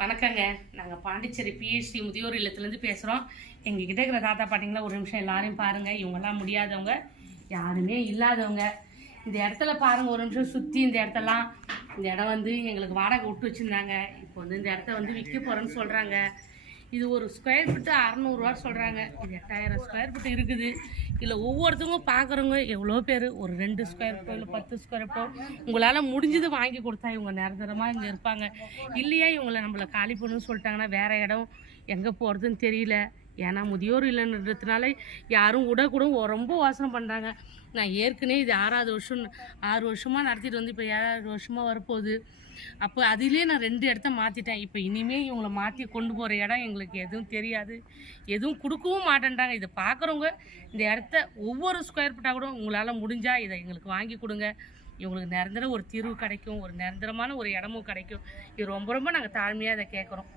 வணக்கங்க. நாங்கள் பாண்டிச்சேரி பிஹெச்டி முதியோர் இல்லத்துலேருந்து பேசுகிறோம். எங்ககிட்ட இருக்கிற தாத்தா பாட்டிங்களா ஒரு நிமிஷம் எல்லாரையும் பாருங்கள். இவங்கெல்லாம் முடியாதவங்க, யாருமே இல்லாதவங்க. இந்த இடத்துல பாருங்கள், ஒரு நிமிஷம் சுற்றி இந்த இடத்தெல்லாம். இந்த இடம் வந்து எங்களுக்கு வாடகை விட்டு வச்சுருந்தாங்க. இப்போ வந்து இந்த இடத்த வந்து விற்க போகிறேன்னு சொல்கிறாங்க. இது ஒரு ஸ்கொயர் ஃபீட்டு 600 சொல்கிறாங்க. இது 8000 ஸ்கொயர் ஃபீட் இருக்குது. இதில் ஒவ்வொருத்தவங்க பார்க்குறவங்க எவ்வளோ பேர், ஒரு 2 ஸ்கொயர் ஃபீட்டோ இல்லை 10 ஸ்கொயர் ஃபீட்டோ உங்களால் முடிஞ்சது வாங்கி கொடுத்தா இவங்க நிரந்தரமாக இங்கே இருப்பாங்க. இல்லையா இவங்களை நம்மளை காலி பண்ணுன்னு சொல்லிட்டாங்கன்னா வேறு இடம் எங்கே போகிறதுன்னு தெரியல. ஏன்னா முதியோர் இல்லைன்றதுனால யாரும் விடக்கூட ரொம்ப யோசனை பண்ணுறாங்க. நான் ஏற்கனவே இது 6 வருஷமாக நடத்திட்டு வந்து இப்போ 7வது வருஷமாக வரப்போகுது. அப்போ அதிலே நான் 2 இடத்த மாற்றிட்டேன். இப்போ இனிமேல் இவங்களை மாற்றி கொண்டு போகிற இடம் எங்களுக்கு எதுவும் தெரியாது, எதுவும் கொடுக்கவும் மாட்டேன்றாங்க. இதை பார்க்குறவங்க இந்த இடத்த ஒவ்வொரு ஸ்கொயர் ஃபீட்டாக கூட உங்களால் முடிஞ்சால் இதை எங்களுக்கு வாங்கி கொடுங்க. இவங்களுக்கு நிரந்தர ஒரு தீர்வு கிடைக்கும், ஒரு நிரந்தரமான ஒரு இடமும் கிடைக்கும். இது ரொம்ப நாங்கள் தாழ்மையாக இதை கேட்குறோம்.